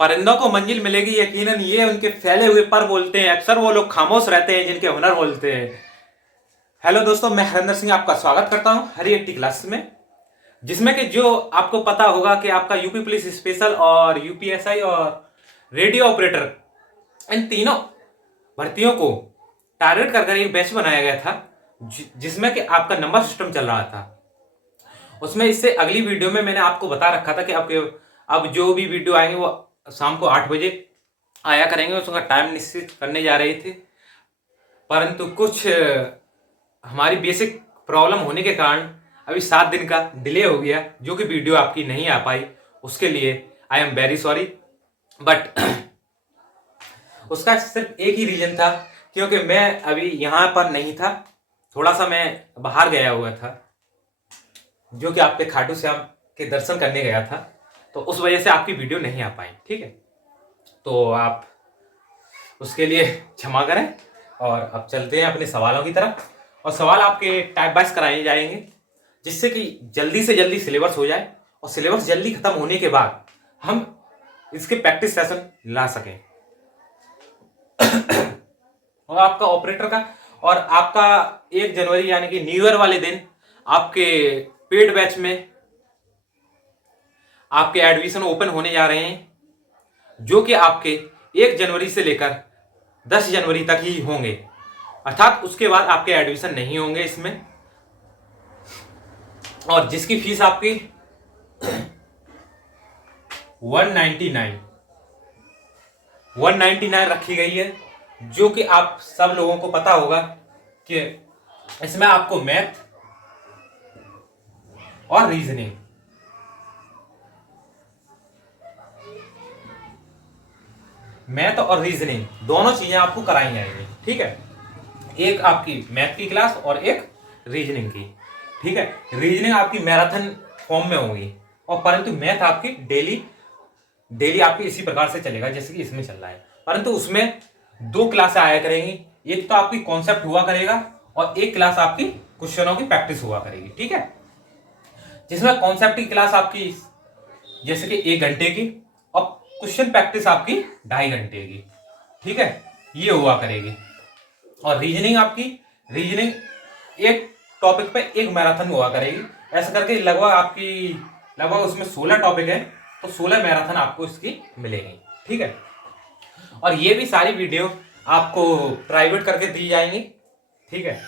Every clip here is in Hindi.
परिंदों को मंजिल मिलेगी यकीनन, ये उनके फैले हुए पर बोलते हैं। अक्सर वो लोग खामोश रहते हैं जिनके हुनर बोलते हैं। हेलो दोस्तों, मैं हरिंदर सिंह आपका स्वागत करता हूं हरी एक्टी क्लास में, जिसमें कि जो आपको पता होगा कि आपका यूपी पुलिस स्पेशल और यूपीएसआई और रेडियो ऑपरेटर, इन तीनों भर्तियों को टारगेट कर एक बैच बनाया गया था, जिसमें कि आपका नंबर सिस्टम चल रहा था। उसमें इससे अगली वीडियो में मैंने आपको बता रखा था कि आपके अब जो भी वीडियो आएंगे वो शाम को 8 बजे आया करेंगे। उसका टाइम निश्चित करने जा रहे थे, परंतु कुछ हमारी बेसिक प्रॉब्लम होने के कारण अभी 7 दिन का डिले हो गया, जो कि वीडियो आपकी नहीं आ पाई। उसके लिए I am very sorry, but उसका सिर्फ एक ही रीजन था, क्योंकि मैं अभी यहाँ पर नहीं था, थोड़ा सा मैं बाहर गया हुआ था, जो कि आपके खाटू श्याम के दर्शन करने गया था। तो उस वजह से आपकी वीडियो नहीं आ पाई, ठीक है। तो आप उसके लिए क्षमा करें, और अब चलते हैं अपने सवालों की तरफ। और सवाल आपके टाइप वाइज कराए जाएंगे, जिससे कि जल्दी से जल्दी सिलेबस हो जाए, और सिलेबस जल्दी खत्म होने के बाद हम इसके प्रैक्टिस सेशन ला सकें। और आपका ऑपरेटर का और आपका 1 जनवरी यानी कि न्यू ईयर वाले दिन आपके पेड बैच में आपके एडमिशन ओपन होने जा रहे हैं, जो कि आपके 1 जनवरी से लेकर 10 जनवरी तक ही होंगे। अर्थात उसके बाद आपके एडमिशन नहीं होंगे इसमें। और जिसकी फीस आपकी 199 रखी गई है, जो कि आप सब लोगों को पता होगा कि इसमें आपको मैथ और रीजनिंग, दोनों चीजें आपको कराई जाएंगी, ठीक है। एक आपकी मैथ की क्लास और एक रीजनिंग की, ठीक है। रीजनिंग आपकी मैराथन फॉर्म में होगी, और परंतु मैथ आपकी डेली आपकी इसी प्रकार से चलेगा जैसे कि इसमें चल रहा है, परंतु उसमें 2 क्लास आया करेंगी। एक तो आपकी कॉन्सेप्ट हुआ करेगा, और एक क्लास आपकी क्वेश्चनों की प्रैक्टिस हुआ करेगी, ठीक है। जिसमें कॉन्सेप्ट की क्लास आपकी जैसे कि 1 घंटे की, और क्वेश्चन प्रैक्टिस आपकी 2.5 घंटे की, ठीक है, ये हुआ करेगी। और रीजनिंग एक टॉपिक पे एक मैराथन हुआ करेगी। ऐसा करके लगभग उसमें 16 टॉपिक है, तो 16 मैराथन आपको इसकी मिलेगी, ठीक है। और ये भी सारी वीडियो आपको प्राइवेट करके दी जाएंगी, ठीक है,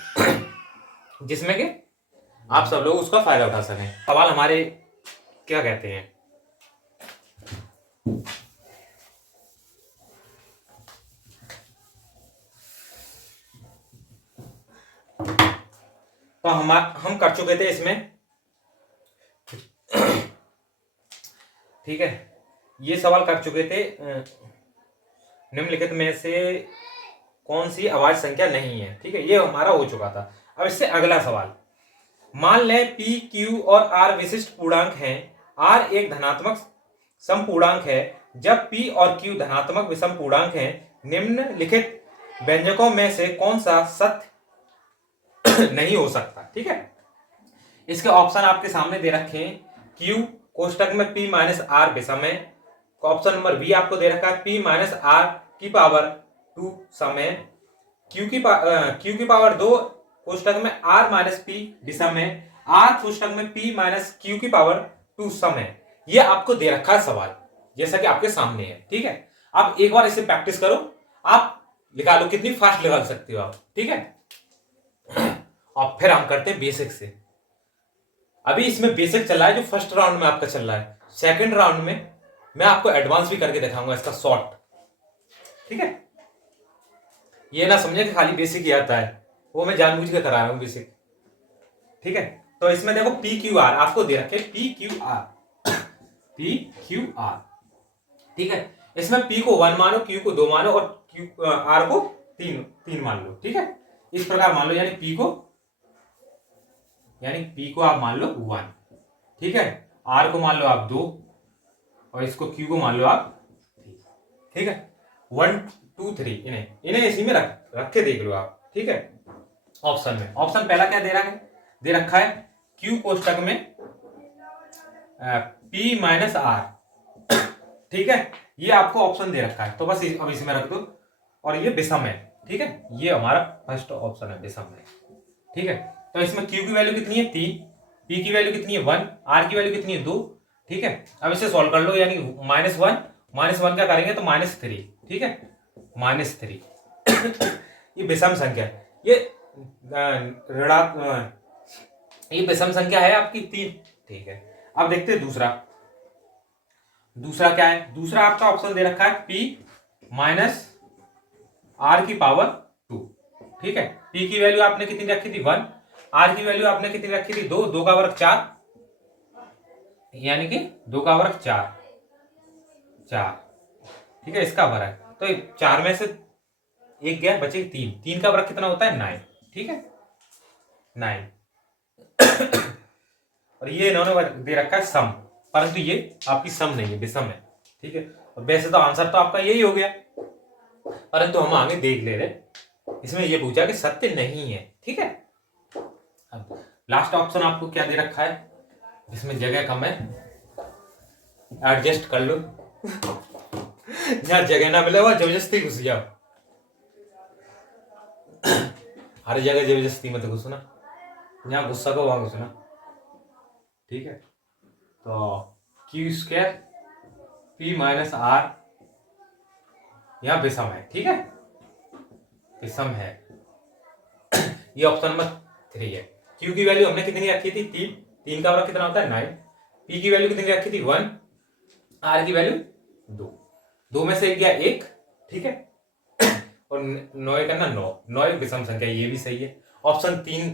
जिसमें कि आप सब लोग उसका फायदा उठा सकें। सवाल हमारे क्या कहते हैं, तो हम कर चुके थे इसमें, ठीक है। ये सवाल कर चुके थे, निम्नलिखित में से कौन सी अभाज्य संख्या नहीं है, ठीक है, ये हमारा हो चुका था। अब इससे अगला सवाल, मान लें पी क्यू और आर विशिष्ट पूर्णांक हैं। आर एक धनात्मक समपूर्णांक है जब पी और क्यू धनात्मक विषम पूर्णांक हैं। निम्नलिखित व्यंजकों में से कौन सा सत्य नहीं हो सकता, ठीक है। इसके ऑप्शन आपके सामने दे रखे हैं। क्यू कोष्टक में पी माइनस आर विषम है। ऑप्शन नंबर बी आपको दे रखा है पी माइनस आर की पावर 2 सम है। क्यू की पावर 2 कोष्टक में आर माइनस पी विषम है। आर कोष्टक में पी माइनस क्यू की पावर 2 सम है। यह आपको दे रखा है सवाल, जैसा कि आपके सामने है, ठीक है। आप एक बार इसे प्रैक्टिस करो, आप निकालो कितनी फास्ट निकाल सकते हो आप, ठीक है। और फिर हम करते हैं बेसिक से। अभी इसमें बेसिक चल रहा है जो फर्स्ट राउंड में आपका चल रहा है। सेकंड राउंड में मैं आपको एडवांस भी करके दिखाऊंगा इसका शॉर्ट, ठीक है। ये ना समझे कि खाली बेसिक ही आता है, वो मैं जानबूझ के करा रहा हूं बेसिक, ठीक है। तो इसमें देखो पी क्यू आर आपको दे रखे, पी क्यू आर, ठीक है। इसमें पी को 1 मानो, क्यू को 2 मानो, और क्यू आर को 3 मान लो, ठीक है। इस प्रकार मान लो, यानी पी को आप मान लो 1, ठीक है। आर को मान लो आप 2, और इसको क्यू को मान लो आप 3, ठीक है। 1 2 3 इन्हें इसी में रख के देख लो आप, ठीक है। ऑप्शन पहला क्या दे रखा है क्यू कोष्टक में पी माइनस आर ठीक है, ये आपको ऑप्शन दे रखा है, तो बस अब इसमें रख दो। और ये विषम है, ठीक है, ये हमारा फर्स्ट ऑप्शन है, विषम है। ठीक है, तो इसमें Q की वैल्यू कितनी है 3, P की वैल्यू कितनी है 1, R की वैल्यू कितनी है 2। ठीक है, अब इसे सॉल्व कर लो, यानी -1 क्या करेंगे तो -3। ठीक है, -3 ये विषम संख्या है, ये ये विषम संख्या है आपकी 3। ठीक है, अब देखते हैं दूसरा क्या है। दूसरा आपका ऑप्शन दे रखा है P - R की पावर 2। ठीक है, P की वैल्यू आपने कितनी रखी थी 1, R की वैल्यू आपने कितनी रखी थी 2, 2 का वर्ग 4, यानी कि 2 का वर्ग 4। ठीक है, इसका वर्ग है, तो 4 में से एक गया, बचे 3, 3 का वर्ग कितना होता है 9। ठीक है, 9 और ये इन्होंने दे रखा है सम, परंतु ये आपकी सम नहीं है, विषम है। ठीक है, और वैसे तो आंसर तो आपका यही हो गया, परंतु हम आगे देख ले रहे, इसमें ये पूछा कि सत्य नहीं है। ठीक है, अब लास्ट ऑप्शन आपको क्या दे रखा है, इसमें जगह कम है, एडजस्ट कर लो जहां जगह ना मिले वहां जबरदस्ती घुस जाओ, हर जगह जबरदस्ती मत घुसना, जहां घुस सको वहां घुसना। ठीक है, तो Q² P - R यहाँ विषम है। ठीक है, विषम है, ये ऑप्शन नंबर 3 है। Q की वैल्यू हमने कितनी रखी थी 3, 3 का वर्ग कितना होता है 9, P की वैल्यू कितनी रखी थी 1, R की वैल्यू 2, 2 में से एक गया 1। ठीक है, और 9 करना 9 एक विषम संख्या, ये भी सही है। ऑप्शन 3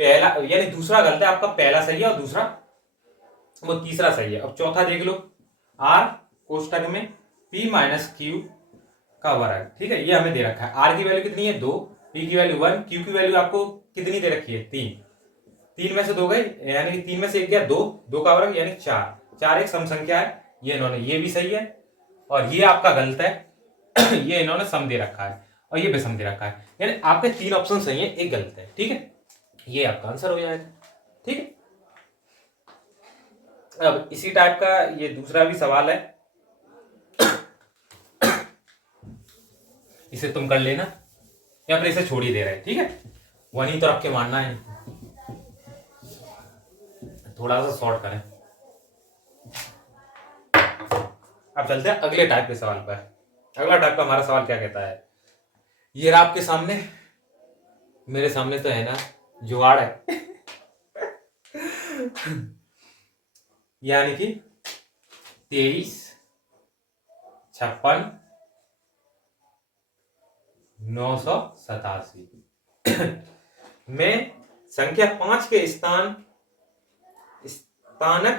पहला यानी दूसरा गलत है आपका, पहला सही है और दूसरा वो तीसरा सही है। अब चौथा देख लो, R कोष्टक में P - Q का वर्ग। ठीक है, ये हमें दे रखा है, R की वैल्यू कितनी है 2, P की वैल्यू 1, Q की वैल्यू आपको कितनी दे रखी है 3, 3 में से 2 गए, यानी कि 3 में से एक गया 2, 2 का वर्ग यानी 4, 4 एक सम संख्या है, ये इन्होंने ये भी सही है, और ये आपका गलत है ये इन्होंने सम दे रखा है और ये विषम दे रखा है, यानी आपके 3 ऑप्शन सही है, एक गलत है। ठीक है, ये आपका आंसर हो जाएगा। ठीक है, अब इसी टाइप का ये दूसरा भी सवाल है, इसे तुम कर लेना या फिर इसे छोड़ ही दे रहे। ठीक है, वहीं तो रख के मानना है, थोड़ा सा शॉर्ट करें। अब चलते हैं अगले टाइप के सवाल पर। अगला टाइप का हमारा सवाल क्या कहता है, ये रहा आपके सामने, मेरे सामने तो है ना जुगाड़ है यानी कि 23, 56, 987 में संख्या 5 के स्थानक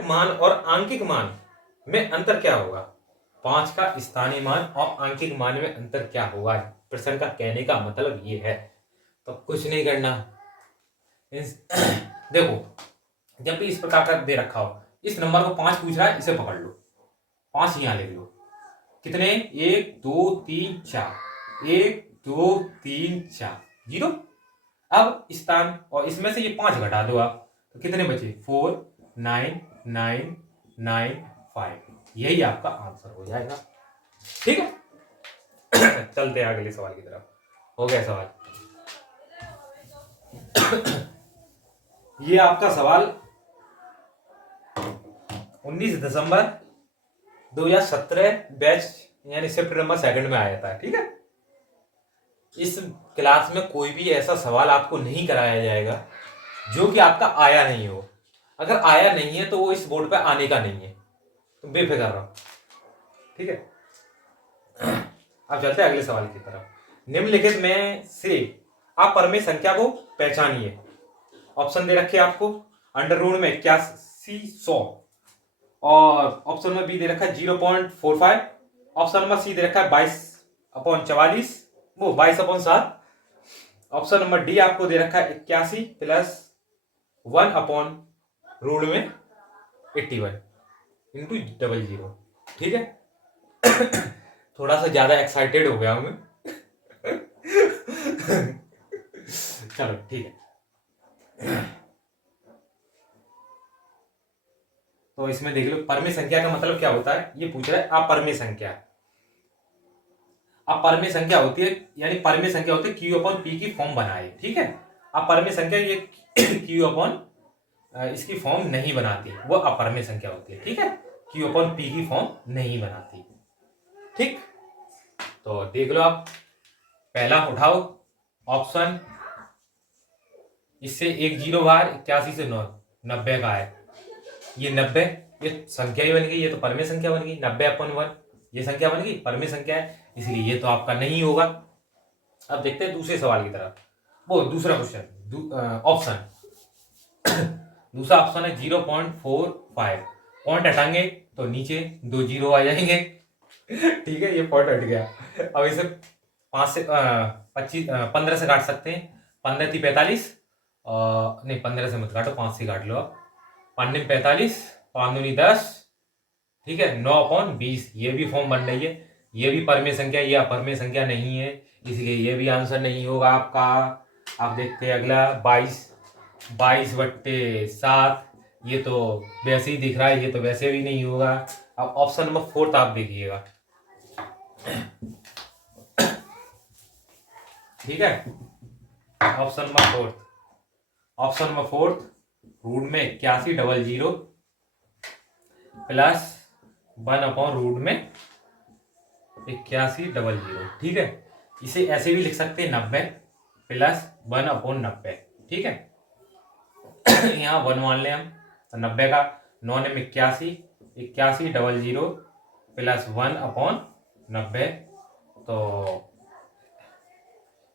मान और आंकिक मान में अंतर क्या होगा। 5 का स्थानीय मान और आंकिक मान में अंतर क्या होगा, प्रश्न का कहने का मतलब ये है। तो कुछ नहीं करना, देखो जब भी इस प्रकार का दे रखा हो, इस नंबर को 5 पूछ रहा है, इसे पकड़ लो, 5 यहां लिख लो, कितने 1 2 3 4, 1 2 3 4 0। अब स्थान और इसमें से ये 5 घटा दो आप, तो कितने बचे 4 9 9 9 5, यही आपका आंसर हो जाएगा। ठीक है चलते हैं अगले सवाल की तरफ। हो गया सवाल ये आपका सवाल 19 दिसंबर 2017 बैच यानी शिफ्ट नंबर 2 में आया था। ठीक है, इस क्लास में कोई भी ऐसा सवाल आपको नहीं कराया जाएगा जो कि आपका आया नहीं हो। अगर आया नहीं है तो वो इस बोर्ड पे आने का नहीं है, तो बेफिक्र रहो। ठीक है, अब चलते हैं अगले सवाल की तरफ। निम्नलिखित में से आप परमेय संख्या को पहचानिए। ऑप्शन दे रखे आपको, अंडर रूट में 81 100, और ऑप्शन में बी दे रखा है 0.45, ऑप्शन नंबर सी दे रखा है 22/44, वो 22/7, ऑप्शन नंबर डी आपको दे रखा है 81 + 1/√में 81 × 00। ठीक है थोड़ा सा ज्यादा एक्साइटेड हो गया हूं मैं चलो ठीक है, तो इसमें देख लो परमेय संख्या का मतलब क्या होता है, ये पूछ रहा है अपरमेय संख्या। अपरमेय संख्या होती है, यानी परमेय संख्या होती है क्यू अपॉन पी की फॉर्म बनाए, ठीक है। अपरमेय संख्या ये क्यू अपॉन इसकी फॉर्म नहीं बनाती, वो अपरमेय संख्या होती है, ठीक है। क्यू अपॉन पी की फॉर्म नहीं बनाती, ठीक। तो देख लो आप, पहला उठाओ ऑप्शन, इससे एक जीरो बाहर 81 से 90 का है, ये 90, ये संख्या ही बन गई, ये तो परमेय संख्या बन गई। 90/1 ये संख्या बन गई, परमेय संख्या है, इसलिए ये तो आपका नहीं होगा। अब देखते हैं दूसरे सवाल की तरफ, वो दूसरा क्वेश्चन ऑप्शन दूसरा ऑप्शन है 0.45, पॉइंट हटाएंगे तो नीचे 2 जीरो आ जाएंगे ठीक है, ये पॉइंट हट गया। अब इसे 5 से 25 15 से काट सकते हैं, 15 थी 45, नहीं 15 से मत काटो, 5 से काट लो आप, 5 में 45, 5 दूनी 10, ठीक है, 9/20 ये भी फॉर्म बन रही है, ये भी परमेय संख्या, ये अपरमेय संख्या नहीं है, इसलिए ये भी आंसर नहीं होगा आपका। आप देखते हैं अगला 22/7, ये तो वैसे ही दिख रहा है, ये तो वैसे भी नहीं होगा। अब ऑप्शन नंबर 4 आप देखिएगा, ठीक है। ऑप्शन नंबर 4 रूट में 8100 प्लस 1/रूट में 8100, ठीक है। इसे ऐसे भी लिख सकते हैं 90 प्लस 1/90, ठीक है यहाँ 1 मान लें हम, तो 90 का 9 ने 8100 प्लस 1/90, तो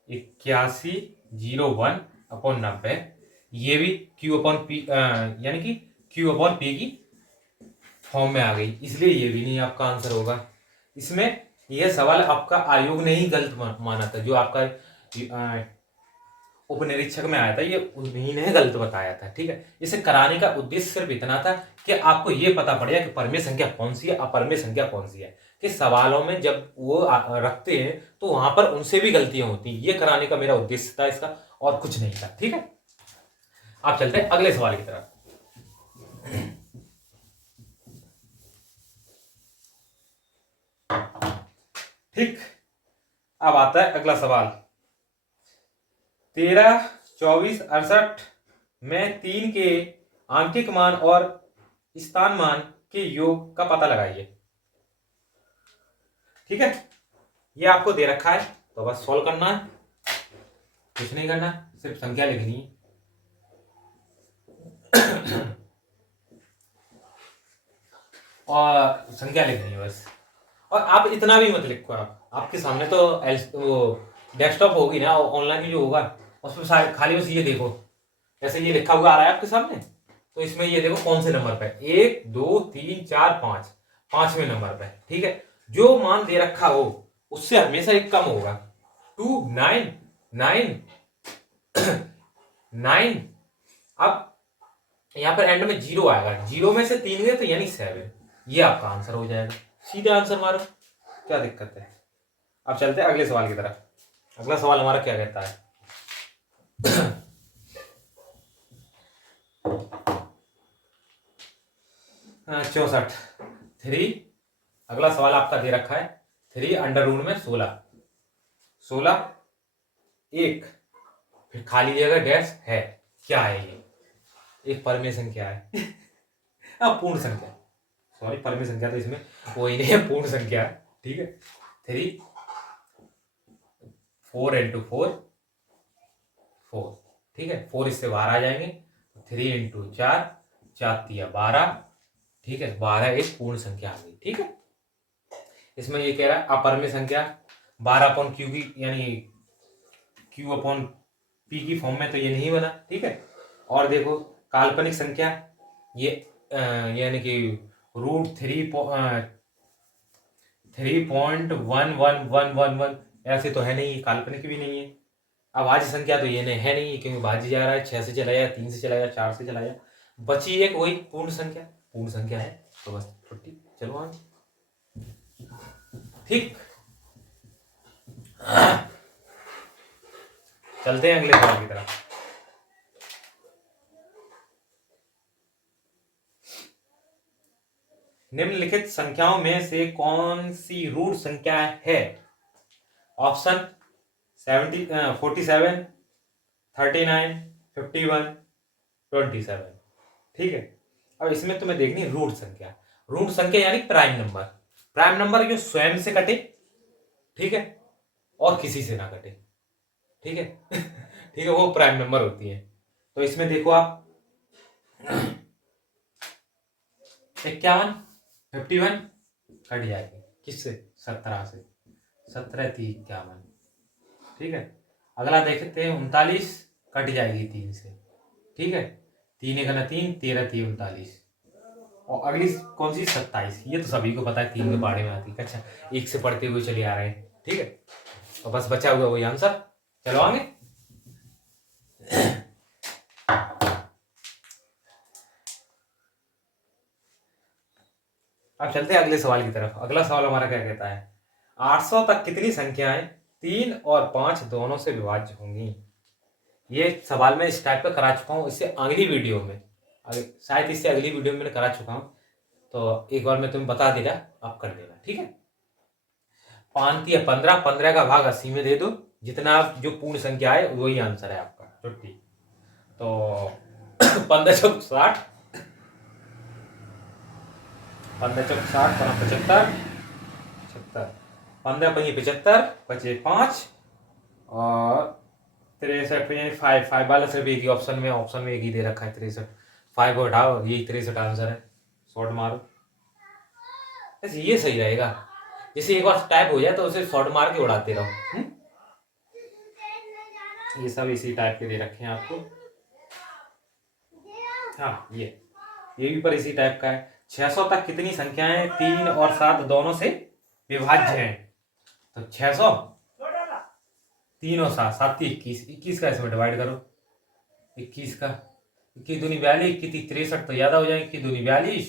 8101/90, ये भी क्यू अपॉन पी यानी कि क्यू अपॉन पी की फॉर्म में आ गई, इसलिए ये भी नहीं आपका आंसर होगा। इसमें यह सवाल आपका आयोग ने ही गलत माना था, जो आपका उपनिरीक्षक में आया था, ये उन्हीं ने गलत बताया था, ठीक है। इसे कराने का उद्देश्य सिर्फ इतना था कि आपको ये पता पड़ गया कि परमेय संख्या कौन सी है, अपरमेय संख्या कौन सी है, कि सवालों में जब वो रखते हैं तो वहां पर उनसे भी गलतियां होती हैं, ये कराने का मेरा उद्देश्य था इसका, और कुछ नहीं था, ठीक है। आप चलते हैं अगले सवाल की तरफ। ठीक, अब आता है अगला सवाल। 13, 24, 68 में 3 के आंकिक मान और स्थान मान के योग का पता लगाइए, ठीक है। ये आपको दे रखा है, तो बस सॉल्व करना है, कुछ नहीं करना, सिर्फ संख्या लिखनी है और संख्या लिखनी है बस। और आप इतना भी मत लिखो, आपके सामने तो वो डेस्कटॉप होगी ना, ऑनलाइन ही जो होगा उसमें खाली बस ये देखो, जैसे ये लिखा हुआ आ रहा है आपके सामने, तो इसमें ये देखो कौन से नंबर पे, 1 2 3 4 5, 5वें नंबर पे, ठीक है। जो मान दे रखा हो उससे हमेशा एक कम होगा, 2 9 9 9। अब यहाँ पर एंड में 0 आएगा, 0 में से 3 गए तो यानी 7, ये आपका आंसर हो जाएगा, सीधे आंसर मारो, क्या दिक्कत है। अब चलते हैं अगले सवाल की तरफ। अगला सवाल हमारा क्या कहता है 64 3, अगला सवाल आपका दे रखा है 3√16, 16 1, फिर खाली जगह डैश है, क्या है ये, एक परमेय संख्या है पूर्ण संख्या, सॉरी परमेय संख्या तो इसमें कोई नहीं है, पूर्ण संख्या है, ठीक है। 3 4 × 4 4, ठीक है, 4 इससे बाहर आ जाएंगे, 3 × 4 4 × 12, ठीक है, 12 एक पूर्ण संख्या आ गई, ठीक है। इसमें ये कह रहा है अपरमेय संख्या 12/q की, यानी q अपॉन p की फॉर्म में तो ये नहीं बना, ठीक है। और देखो काल्पनिक संख्या ये यानी कि √3.11111 ऐसे तो है नहीं, काल्पनिक भी नहीं है। अभाज्य संख्या तो ये नहीं है नहीं, क्योंकि भाज्य जा रहा है, 6 से चला गया, 3 से चला गया, 4 से चला गया, बची एक वही पूर्ण संख्या है, तो बस छुट्टी, चलो आगे, ठीक। चलते हैं अगले सवाल की तरफ। निम्नलिखित संख्याओं में से कौन सी रूट संख्या है? ऑप्शन 47, 39, 51, 27। ठीक है, अब इसमें तुम्हें देखनी है रूट संख्या। रूट संख्या यानी प्राइम नंबर। प्राइम नंबर जो स्वयं से कटे, ठीक है, और किसी से ना कटे। ठीक है ठीक है, वो प्राइम नंबर होती है। तो इसमें देखो आप 51, 51 कट जाएगी किससे? 17 से। 17 3 51। ठीक है, अगला देखते हैं 39 कट जाएगी 3 से। ठीक है, 3 एक 3, 13 3 39। और अगली कौन सी? 27। ये तो सभी को पता है, 3 के पहाड़े में आती है। अच्छा, एक से पढ़ते हुए चले आ रहे हैं। ठीक है, तो बस बचा हुआ वही आंसर। चलो आगे। अब चलते हैं अगले सवाल की तरफ। अगला सवाल हमारा क्या कहता है? 800 तक कितनी संख्याएं 3 और 5 दोनों से विभाज्य होंगी? ये सवाल मैं इस टाइप का करा चुका हूँ इससे अगली वीडियो में, शायद इससे अगली वीडियो में मैंने करा चुका हूँ, तो एक बार मैं तुम्हें बता दे रहा, आप कर लेना। ठीक है, 5 या 15, 15 का भाग 80 में दे दो, जितना जो पूर्ण संख्या है वही आंसर है आपका। छुट्टी तो 15 चौक 60, 15 चौक 60, 75, 75, 15 पंजे 75, बचे 5 और 63 5 वाला सिर्फ एक ही ऑप्शन में एक ही दे रखा है 63। 5 को हटाओ, यही 63 आंसर है। शॉर्ट मारो, ऐसे ये सही रहेगा। जैसे एक बार टाइप हो जाए तो उसे शॉर्ट मार के उड़ाते रहो। ये सब इसी टाइप के दे रखे हैं आपको। हाँ, ये भी पर इसी टाइप का है। 600 तक कितनी संख्याएं 3 और 7 दोनों से विभाज्य हैं? तो 600, 3 और 7, 7 21, 21 का इसमें डिवाइड करो। 21 का 21 दूनी 42, 21 63 तो ज्यादा हो जाएंगे। 21 दूनी 42,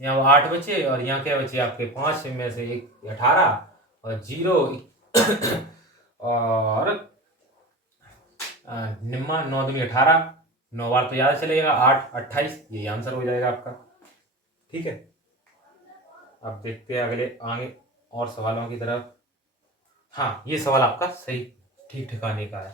यहाँ 8 बचे और यहाँ क्या बचे आपके? 5 में से 1 18 और 0 और निम्मा 9 दूनी 18, 9 बार तो ज्यादा चलेगा। 8 28, यही आंसर हो जाएगा आपका। ठीक है, अब देखते हैं अगले आगे और सवालों की तरफ। हाँ, ये सवाल आपका सही ठीक ठिकाने का है।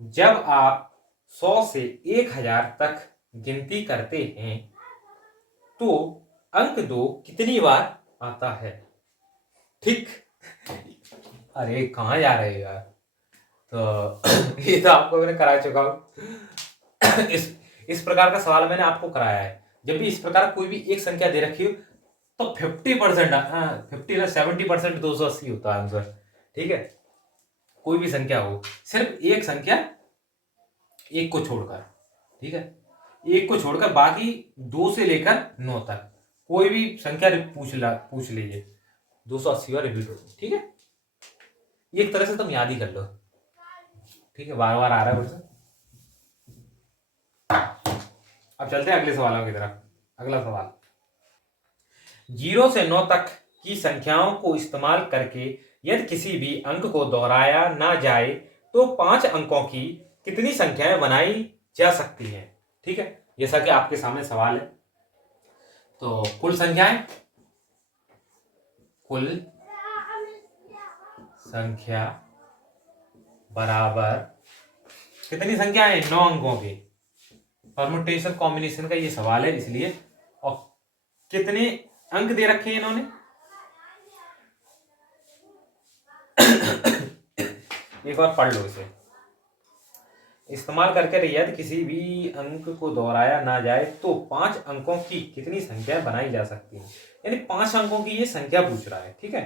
जब आप 100 से 1000 तक गिनती करते हैं तो अंक 2 कितनी बार आता है? ठीक, अरे कहाँ जा रहे हो यार? तो ये तो आपको मैंने करा चुका हूँ। इस प्रकार का सवाल मैंने आपको कराया है। जब भी इस प्रकार कोई भी एक संख्या दे रखी हो तो 50%, 70% 280 होता है आंसर। ठीक है, कोई भी संख्या हो, सिर्फ एक संख्या, एक को छोड़कर। ठीक है, एक को छोड़कर बाकी 2 से लेकर 9 तक कोई भी संख्या पूछ लीजिए, 280 बार रिपीट होगी। ठीक है, एक तरह से तुम याद ही कर लो। ठीक है, बार बार आ रहा है मुझसे। अब चलते हैं अगले सवालों की तरफ। अगला सवाल, 0 से 9 तक की संख्याओं को इस्तेमाल करके यदि किसी भी अंक को दोहराया ना जाए तो 5 अंकों की कितनी संख्याएं बनाई जा सकती हैं? ठीक है, जैसा कि आपके सामने सवाल है, तो कुल संख्याएं, कुल संख्या बराबर कितनी संख्याएं? 9 अंकों की। परम्यूटेशन कॉम्बिनेशन का ये सवाल है इसलिए। और कितने अंक दे रखे हैं इन्होंने? एक बार पढ़ लो इसे। इस्तेमाल करके यदि किसी भी अंक को दोहराया ना जाए तो 5 अंकों की कितनी संख्या बनाई जा सकती है? यानी 5 अंकों की ये संख्या पूछ रहा है। ठीक है,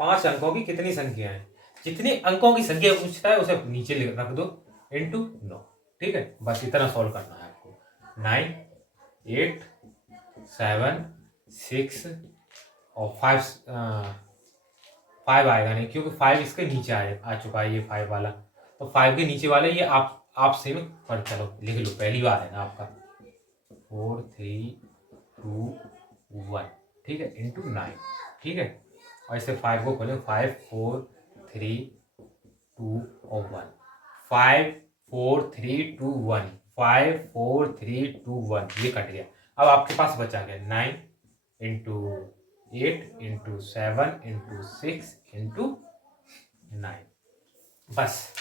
5 अंकों की कितनी संख्या है? जितने अंकों की संख्या पूछता है उसे नीचे रख दो इंटू 9। ठीक है, बस इतना सॉल्व करना है आपको। 9 8 7 6 और 5 आएगा नहीं, क्योंकि 5 इसके नीचे आ चुका है ये 5 वाला। तो 5 के नीचे वाले ये आप से में पर चलो लिख लो, पहली बार है ना आपका। 4 3 2 1। ठीक है, इंटू 9। ठीक है, और इसे 5 को खोले, 5 4 3 2 और 1। 5 4 3 2 1, 5 4 3 2 1 ये कट गया। अब आपके पास बचा गया 9 इंटू 8 इंटू 7 इंटू 6 इंटू 9, बस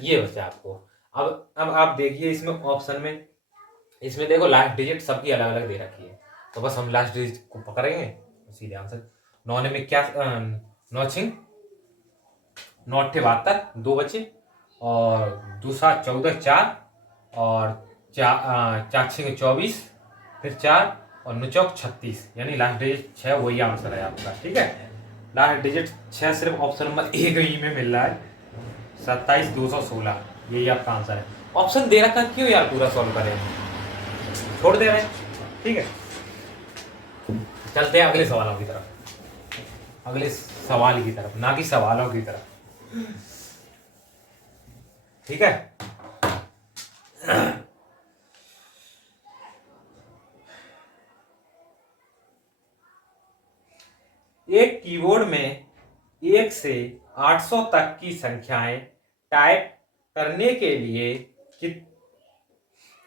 ये बचा आपको। अब आप देखिए इसमें ऑप्शन में, इसमें देखो लास्ट डिजिट सबकी अलग अलग दे रखी है, तो बस हम लास्ट डिजिट को पकड़ेंगे सीधे आंसर। 9 में क्या 9 छिंग 9 अट्ठे 72, 2 बचे, और दूसरा 14 4, और 4 छिंग 24, फिर 4 और 9 चौक 36, यानी लास्ट डिजिट 6 वही आंसर है आपका। ठीक है, लास्ट डिजिट 6 सिर्फ ऑप्शन नंबर ए ही में मिल रहा है, 27 216, यही आपका आंसर है। ऑप्शन दे रखा क्यों यार पूरा सॉल्व करें, छोड़ दे रहे हैं। ठीक है, चलते हैं अगले सवालों की तरफ, अगले सवाल की तरफ, ना कि सवालों की तरफ। ठीक है, एक कीबोर्ड में 1 से 800 तक की संख्याएं टाइप करने के लिए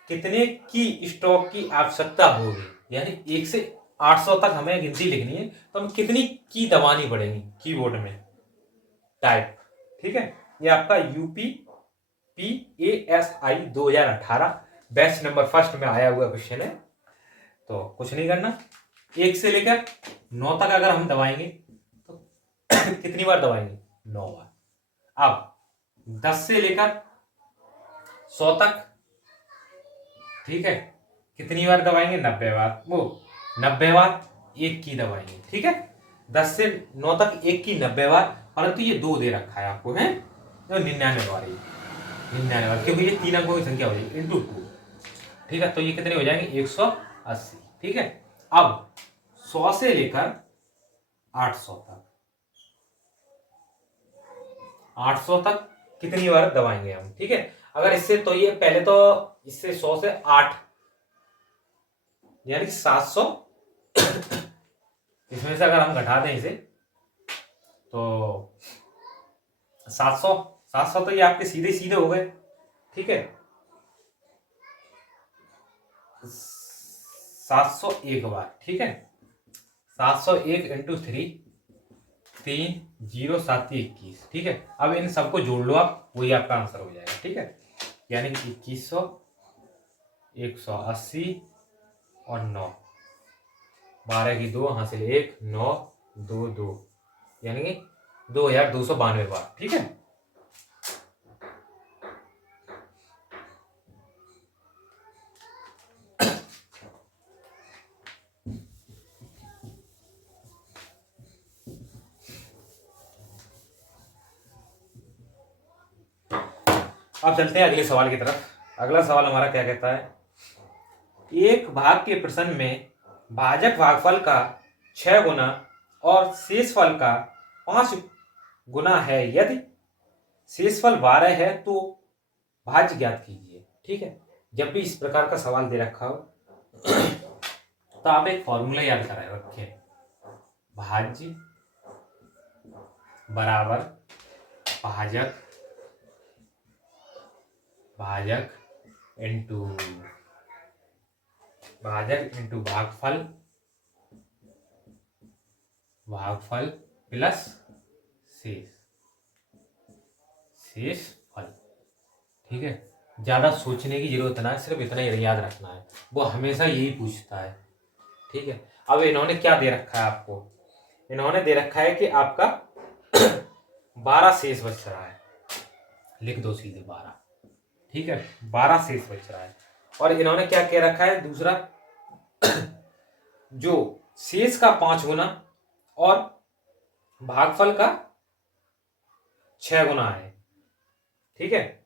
कितने की स्ट्रोक की आवश्यकता होगी, यानी 1 से 800 तक हमें गिनती लिखनी है, तो हमें कितनी की दबानी पड़ेगी कीबोर्ड में टाइप। ठीक है, ये आपका UPPASI 2018 बैच नंबर 1 में आया हुआ क्वेश्चन है। तो कुछ नहीं करना, 1 से लेकर 9 तक अगर हम दबाएंगे तो कितनी बार दबाएंगे, 9 बार। अब 10 से लेकर 100 तक, ठीक है, कितनी बार दबाएंगे, 90 बार। वो 90 बार 1 की दबाएंगे। ठीक है, 10 से 9 तक 1 की 90 बार, परंतु ये 2 दे रखा है आपको, है तो 99 बार, 99 बार, क्योंकि ये 3 अंकों की संख्या हो जाएगी इंटू 2। ठीक है, तो ये कितने हो जाएंगे, 180। ठीक है, अब 100 से लेकर 800 तक, 800 तक कितनी बार दबाएंगे हम। ठीक है, अगर इससे, तो ये पहले तो इससे 100 से 8 यानी 700 इसमें से अगर हम घटा दें इसे तो 700 तो ये आपके सीधे सीधे हो गए। ठीक है, 701 बार। ठीक है, 701 इंटू 3 3 0 7 21। ठीक है, अब इन सबको जोड़ लो आप, वही आपका आंसर हो जाएगा। ठीक है, यानी 2100 180 और 9, 12 की 2 हासिल 1 9 2 2, यानी 2292 बार। ठीक है, अब चलते हैं अगले सवाल की तरफ। अगला सवाल हमारा क्या कहता है, एक भाग के प्रश्न में भाजक भागफल का 6 गुना और शेषफल का 5 गुना है, यदि शेषफल 12 है तो भाज्य ज्ञात कीजिए। ठीक है, जब भी इस प्रकार का सवाल दे रखा हो तो आप एक फॉर्मूला याद कर रखें, भाज्य बराबर भाजक इंटू भागफल प्लस शेषफल। ठीक है, ज्यादा सोचने की जरूरत ना है, सिर्फ इतना ही याद रखना है, वो हमेशा यही पूछता है। ठीक है, अब इन्होंने क्या दे रखा है आपको, इन्होंने दे रखा है कि आपका 12 शेष बच रहा है, लिख दो सीधे 12। ठीक है, 12 शेष बच रहा है, और इन्होंने क्या कह रखा है दूसरा, जो शेष का 5 गुना और भागफल का 6 गुना है। ठीक है,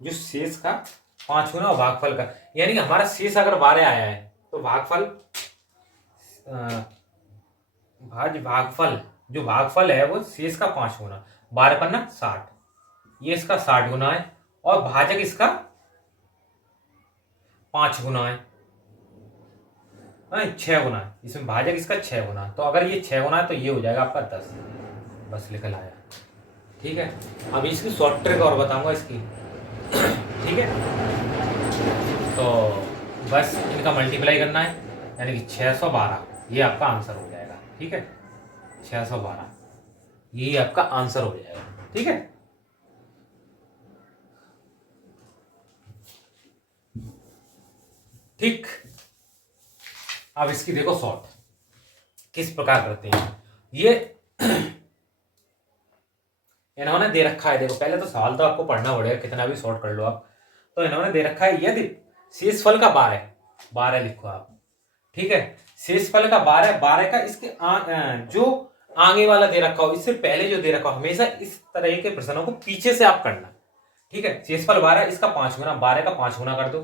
जो शेष का 5 गुना और भागफल का, यानी हमारा शेष अगर 12 आया है तो भागफल जो भागफल है वो शेष का 5 गुना, 12 पन्ना 60, ये इसका 60 गुना है, और भाजक इसका 5 गुना है, 6 गुना है, इसमें भाजक इसका 6 गुना है। तो अगर ये 6 गुना है तो ये हो जाएगा आपका 10, बस निकल आया। ठीक है, अभी इसकी शॉर्ट ट्रिक और बताऊंगा इसकी। ठीक है, तो बस इनका मल्टीप्लाई करना है, यानी कि 612, ये आपका आंसर हो जाएगा। ठीक है, 612 ये आपका आंसर हो जाएगा। ठीक है, ठीक। अब इसकी देखो शॉर्ट किस प्रकार करते हैं ये। इन्होंने दे रखा है, देखो पहले तो सवाल तो आपको पढ़ना पड़ेगा, कितना भी शॉर्ट कर लो आप। तो इन्होंने दे रखा है यदि शेषफल का 12, 12 लिखो आप। ठीक है, शेषफल का 12, 12 का इसके जो आगे वाला दे रखा हो, इससे पहले जो दे रखा हो, हमेशा इस तरह के प्रश्नों को पीछे से आप करना। ठीक है, शेषफल 12, इसका 5 गुना, 12 का 5 गुना कर दो,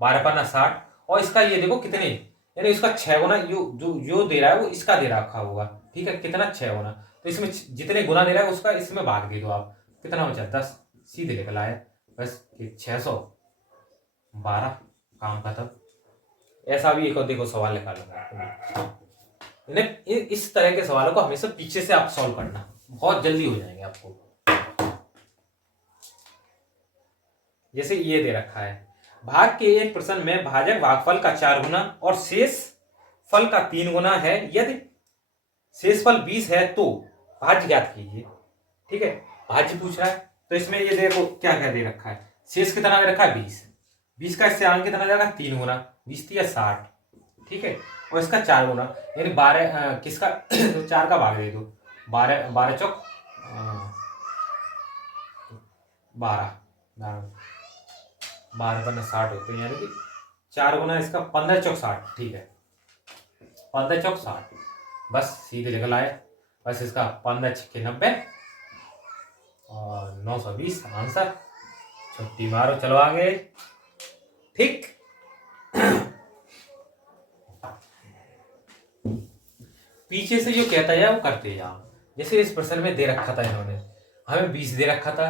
12 पन्ना 60, और इसका ये देखो कितने, यानी इसका 6 गुना, जो दे रहा है वो इसका दे रखा होगा। ठीक है, कितना 6 गुना, तो इसमें जितने गुना दे रहा है उसका इसमें भाग दे दो आप, कितना बचा 10, सीधे निकल आए बस 612, काम खत्म। ऐसा भी एक और देखो सवाल निकालूंगा, इस तरह के सवालों को हमेशा पीछे से आप सॉल्व करना, बहुत जल्दी हो जाएंगे आपको। जैसे ये दे रखा है, भाग के एक प्रश्न में भाजक भागफल का 4 गुना और शेष फल का 3 गुना है, यदि शेषफल 20 है तो भाज्य ज्ञात कीजिए। ठीक है, भाज्य पूछ रहा है, तो इसमें ये देखो क्या क्या दे रखा है, शेष कितना दे रखा है 20, 20 का इससे आगे कितना जाएगा 3 गुना, 20 या 60। ठीक है, और इसका 4 गुना, यानी 12 किसका तो 4 का भाग दे दो, 12 12 चौक 12, 12 पर 60 होते हैं, यानी कि 4 गुना इसका 15 चौक 60। ठीक है, 15 चौक 60, बस सीधे निकल आए, बस इसका 15 छक्के 90 और 920 आंसर। छुट्टी मारो, चलो आगे। ठीक, पीछे से जो कहता है वो करते जाओ। जैसे इस प्रश्न में दे रखा था इन्होंने, हमें 20 दे रखा था,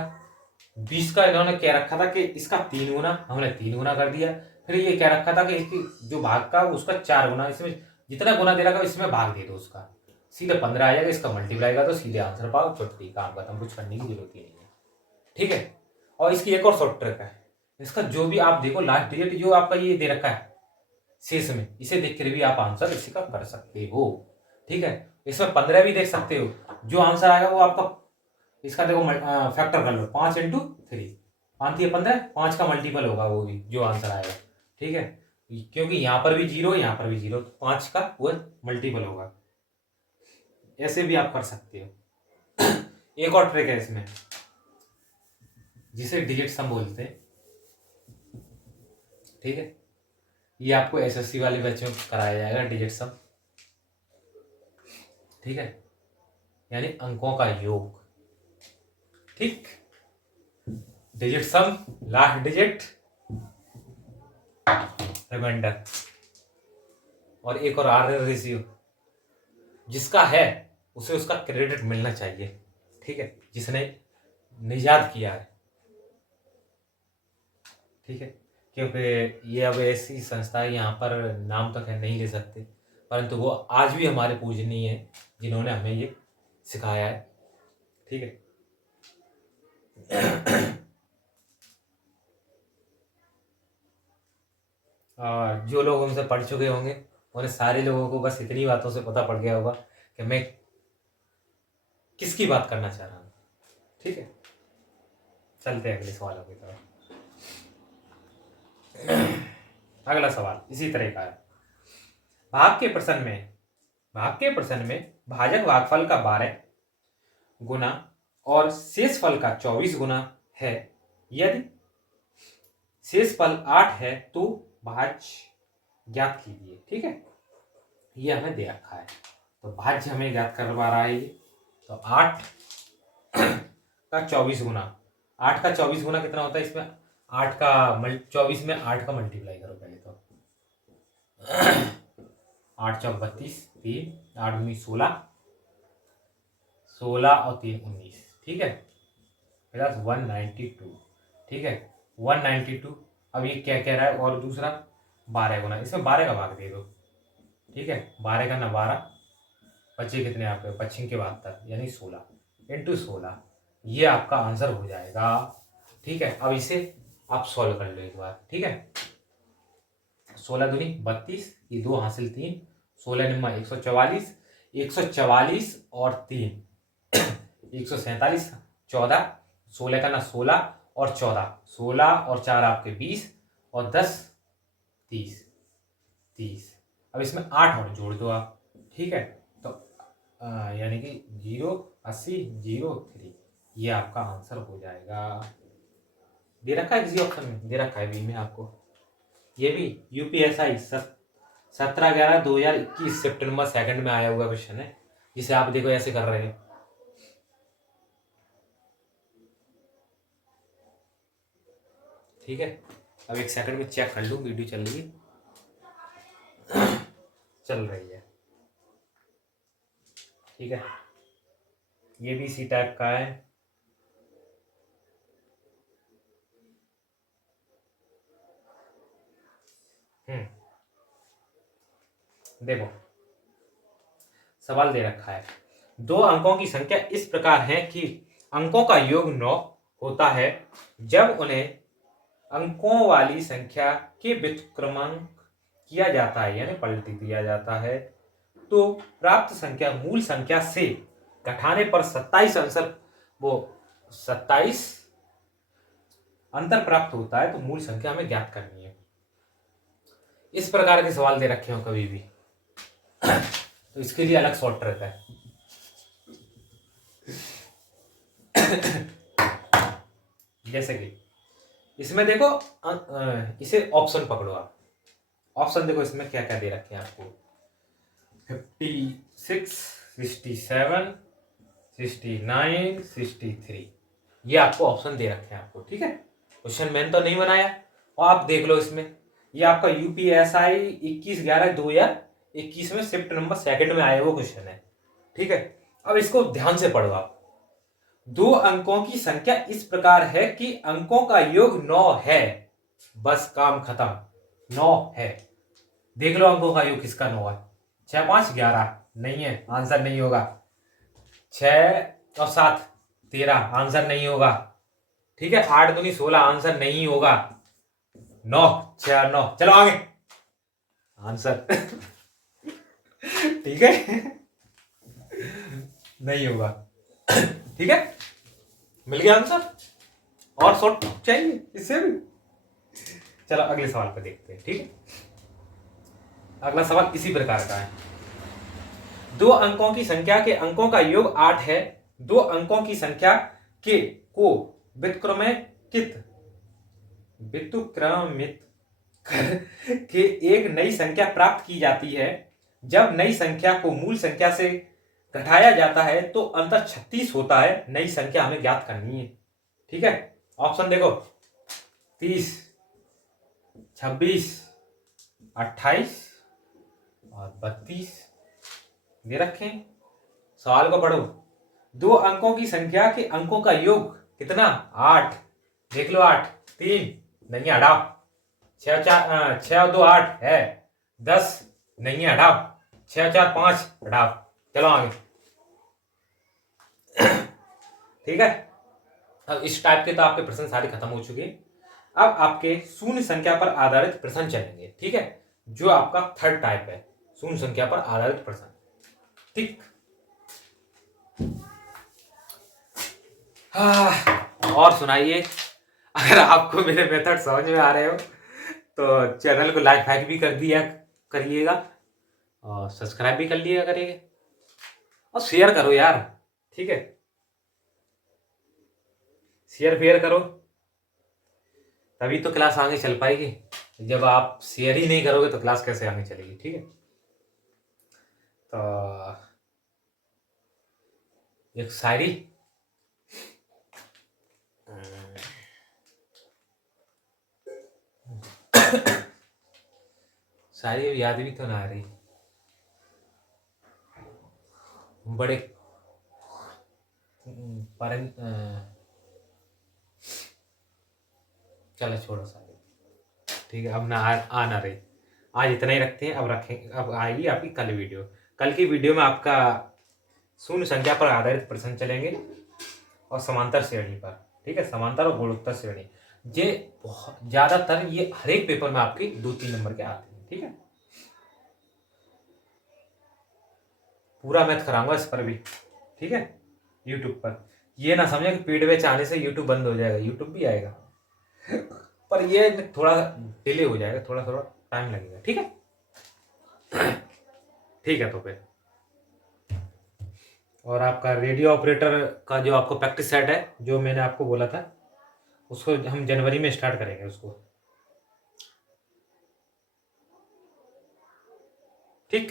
20 का इन्होंने क्या रखा था कि इसका 3 गुना, हमने 3 गुना कर दिया। फिर ये क्या रखा था कि इसकी जो भाग का उसका 4 गुना, इसमें जितना गुना दे रखा इसमें भाग दे दो उसका, सीधे 15 आ जाएगा, इसका मल्टीप्लाई का तो सीधे आंसर पाओ, छुट्टी, काम खत्म, कुछ करने की जरूरत ही नहीं है। ठीक है, और इसकी एक और शॉर्ट ट्रिक है, इसका जो भी आप देखो लास्ट डिजिट जो आपका ये दे रखा है शेष में, इसे देख कर भी आप आंसर इसी का कर सकते हो। ठीक है, इसमें 15 भी देख सकते हो, जो आंसर आएगा वो आपका, इसका देखो फैक्टर कर लो, 5 × 3, 5 × 15, 5 का मल्टीपल होगा वो भी जो आंसर आएगा। ठीक है, क्योंकि यहाँ पर भी 0, यहाँ पर भी 0, तो 5 का वो मल्टीपल होगा। ऐसे भी आप कर सकते हो। एक और ट्रिक है इसमें, जिसे डिजिट सम बोलते हैं। ठीक है, ये आपको एसएससी वाले बच्चों को कराया जाएगा डिजिट सम। ठीक है, यानी अंकों का योग। ठीक, digit sum, last digit, reminder, और एक और आर रेशियो। जिसका है उसे उसका क्रेडिट मिलना चाहिए। ठीक है, जिसने निजात किया है। ठीक है, क्योंकि ये अब ऐसी संस्था है, यहाँ पर नाम तो खैर नहीं ले सकते, परंतु वो आज भी हमारे पूजनीय है, जिन्होंने हमें ये सिखाया है। ठीक है, और जो लोग हमसे पढ़ चुके होंगे उन्हें सारे लोगों को बस इतनी बातों से पता पड़ गया होगा कि मैं किसकी बात करना चाह रहा हूँ। ठीक है, चलते हैं अगले सवालों की तरफ। अगला सवाल इसी तरह का है, भाग के प्रश्न में भाजक भागफल का 12 गुना और शेष फल का 24 गुना है, यदि शेष फल 8 है तो भाज्य ज्ञात कीजिए। ठीक है, ये हमें दे रखा है, तो भाज्य हमें ज्ञात करवा रहा है ये, तो 8 का 24 गुना, 8 का 24 गुना कितना होता है, इसमें 8 का 24 में 8 का मल्टीप्लाई करो पहले तो, 8 चौक 32, 3 8 दूनी 16, 16 और 3 19। ठीक है, प्लस 192। ठीक है, 192। अब ये क्या कह रहा है, और दूसरा 12 गुना, इसमें 12 का भाग दे दो। ठीक है, 12 का ना 12, बचे कितने आपके, 25 के 72, यानी 16 × 16, ये आपका आंसर हो जाएगा। ठीक है, अब इसे आप सॉल्व कर लो एक बार। ठीक है, 16 दूनी 32, ये 2 हासिल 3, 16 निम्मा 144, 144 और 3 147, 14, 16 का ना 16 और 14, 16 और 4 आपके 20 और 10 30, 30। अब इसमें 8 और जोड़ दो आप। ठीक है, तो यानी कि 080 03, ये आपका आंसर हो जाएगा। दे रखा है किसी ऑप्शन में, दे रखा है बी में आपको। ये भी यूपीएसआई 17/11/2021 सितंबर 2 में आया हुआ क्वेश्चन है, जिसे आप देखो ऐसे कर रहे हैं। ठीक है, अब 1 सेकंड में चेक कर लूँ, वीडियो चल रही है चल रही है। ठीक है, ये भी इसी टाइप का है। देखो सवाल दे रखा है, 2 अंकों की संख्या इस प्रकार है कि अंकों का योग 9 होता है जब उन्हें अंकों वाली संख्या के व्युत्क्रमांक किया जाता है, यानी पलटी दिया जाता है, तो प्राप्त संख्या मूल संख्या से घटाने पर 27 आंसर वो 27 अंतर प्राप्त होता है। तो मूल संख्या हमें ज्ञात करनी है। इस प्रकार के सवाल दे रखे हो कभी भी तो इसके लिए अलग सॉर्ट रहता है। जैसे कि इसमें देखो इसे ऑप्शन पकड़ो आप। ऑप्शन देखो इसमें क्या क्या दे रखे हैं आपको, 56, 67, 69, 63, ये आपको ऑप्शन दे रखे हैं आपको। ठीक है, क्वेश्चन मैंने तो नहीं बनाया, और आप देख लो इसमें, ये आपका यूपीएसआई 21/11/2021 में शिफ्ट नंबर 2 में आया वो क्वेश्चन है। ठीक है, अब इसको ध्यान से पढ़ो आप। 2 अंकों की संख्या इस प्रकार है कि अंकों का योग 9 है, बस काम खत्म, 9 है। देख लो अंकों का योग किसका 9 है। 6 5 11 नहीं है, आंसर नहीं होगा। 6 और 7 13, आंसर नहीं होगा। ठीक है, 8 दूनी 16, आंसर नहीं होगा। 9 6 और 9, चलो आगे आंसर ठीक है नहीं होगा। ठीक है, मिल गया आंसर, और शॉर्ट चाहिए इससे भी। चलो अगले सवाल पे देखते हैं। ठीक है, अगला सवाल इसी प्रकार का है, 2 अंकों की संख्या के अंकों का योग 8 है, 2 अंकों की संख्या के को व्युत्क्रमित के एक नई संख्या प्राप्त की जाती है। जब नई संख्या को मूल संख्या से घटाया जाता है तो अंतर 36 होता है। नई संख्या हमें ज्ञात करनी है। ठीक है, ऑप्शन देखो 30, 26, 28 और 32 दे रखे हैं। सवाल को पढ़ो, 2 अंकों की संख्या के अंकों का योग कितना 8, देख लो 8, 3 नहीं हटाओ, 6 और 2 8 है, 10 नहीं है हटाओ, 6 और 4 5 हटाओ, चलो आगे। ठीक है, अब इस टाइप के तो आपके प्रश्न सारे खत्म हो चुके हैं। अब आपके शून्य संख्या पर आधारित प्रश्न चलेंगे। ठीक है, जो आपका थर्ड टाइप है, शून्य संख्या पर आधारित प्रश्न। ठीक, और सुनाइए। अगर आपको मेरे मेथड समझ में आ रहे हो तो चैनल को लाइक भी कर दिया करिएगा, और सब्सक्राइब भी कर लिया करिएगा, और शेयर करो यार। ठीक है, शेयर फेयर करो, तभी तो क्लास आगे चल पाएगी। जब आप शेयर ही नहीं करोगे तो क्लास कैसे आगे चलेगी। ठीक है, तो एक शायरी शायरी याद भी तो ना आ रही, बड़े परन चलो छोड़ो सारे। ठीक है, अब ना आ ना रही, आज इतना ही रखते हैं। अब रखें, अब आएगी आपकी कल वीडियो। कल की वीडियो में आपका शून्य संख्या पर आधारित प्रश्न चलेंगे। और समांतर श्रेणी पर। ठीक है, समांतर और गुणोत्तर श्रेणी, ये बहुत ज्यादातर ये हर एक पेपर में आपके 2-3 नंबर के आते हैं। ठीक है, पूरा मैथ कराऊंगा इस पर भी। ठीक है, यूट्यूब पर। ये ना समझे कि पीड बैच आने से यूट्यूब बंद हो जाएगा, यूट्यूब भी आएगा पर ये थोड़ा डिले हो जाएगा, थोड़ा थोड़ा टाइम लगेगा। ठीक है ठीक है, तो फिर और आपका रेडियो ऑपरेटर का जो आपको प्रैक्टिस सेट है, जो मैंने आपको बोला था, उसको हम जनवरी में स्टार्ट करेंगे उसको। ठीक।